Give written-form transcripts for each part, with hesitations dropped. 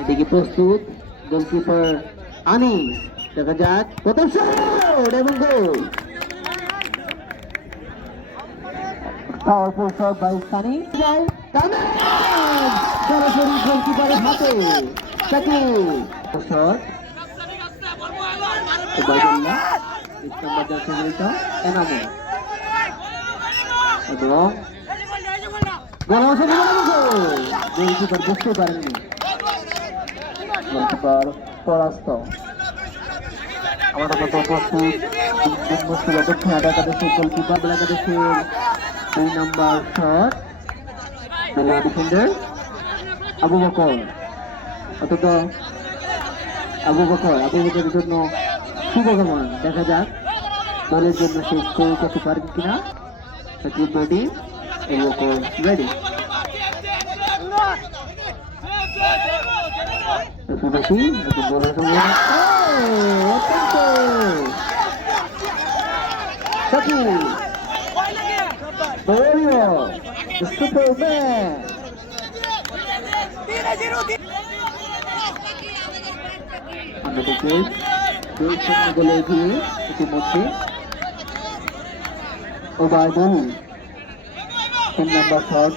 এদিকে প্রস্তুত গোলকিপার আনিস, দেখা যাক প্রথম শট এবং গোল। পাওয়ারফুল শট বাই সানি, যায় তামিম সরাসরি গোলকিপারের হাতে। শাকিল শট উবাইদুল্লাহ, ইসলাম জার্সি মিলিত এনামুল এবং গোলকিপার বুঝতে পারেননি, গোলকিপার পরাস্ত। আমাদের মতো উপস্থিত দক্ষিণ একাদশের গোলকিপার একাদশের 2 number shot defender Abu Bakar, অন্তত আবু বকরের জন্য শুভকামনা। দেখা যাক দলের জন্য সে স্কোর করতে পারেন কিনা। Shakib ready, Abu Bakar ready. ইতিমধ্যে ওবায়দুল 3 নম্বর শট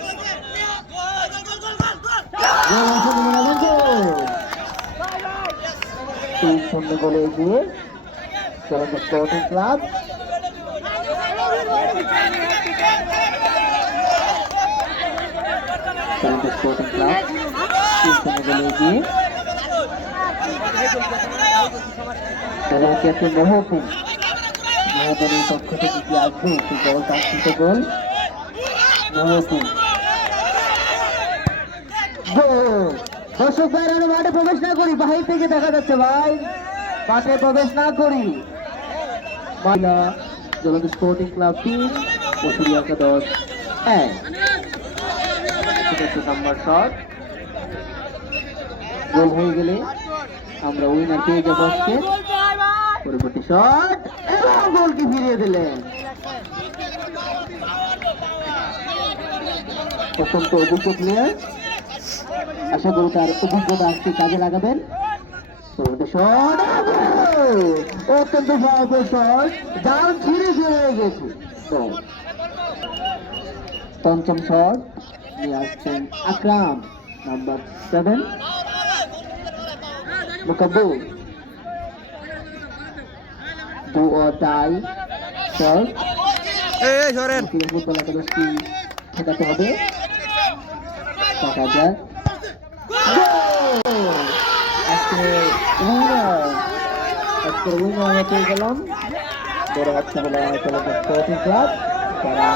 গোলে এগিয়ে স্পোর্টিং ক্লাব। স্পোর্টিং ক্লাব 3 গোলে এগিয়ে। ক্যাপ্টেন মেহবুবের পক্ষ থেকে কি আসবে একটি গোল, কাঙ্ক্ষিত গোল। মেহবুব দর্শক ভাই, আমরা মাঠে প্রবেশ না করি, বাহির থেকে দেখা যাচ্ছে ভাই, মাঠে প্রবেশ না করি। জলদি স্পোর্টিং ক্লাব 3 পশুরি একাদশ 1 নাম্বার শট গোল হয়ে গেলে আমরা উইনার পেয়ে যাবো। পরবর্তী শট এবং গোলকে ফিরিয়ে দিলেন অত্যন্ত অভিজ্ঞ প্লেয়ার। আশা করি তার অভিজ্ঞতা আজকে কাজে লাগাবেন। শট অত্যন্ত পাওয়ারফুল শট, জাল ছিঁড়ে চলে গেছে। পঞ্চম শট নিয়ে আসছেন Akram, number 7 Mukabbur. Do or die shot football একাদশটি ঠেকাতে হবে। দেখা যাক উইনার হতে গেলাম বড় হাতটা বলা স্পোর্টিং ক্লাব, তারা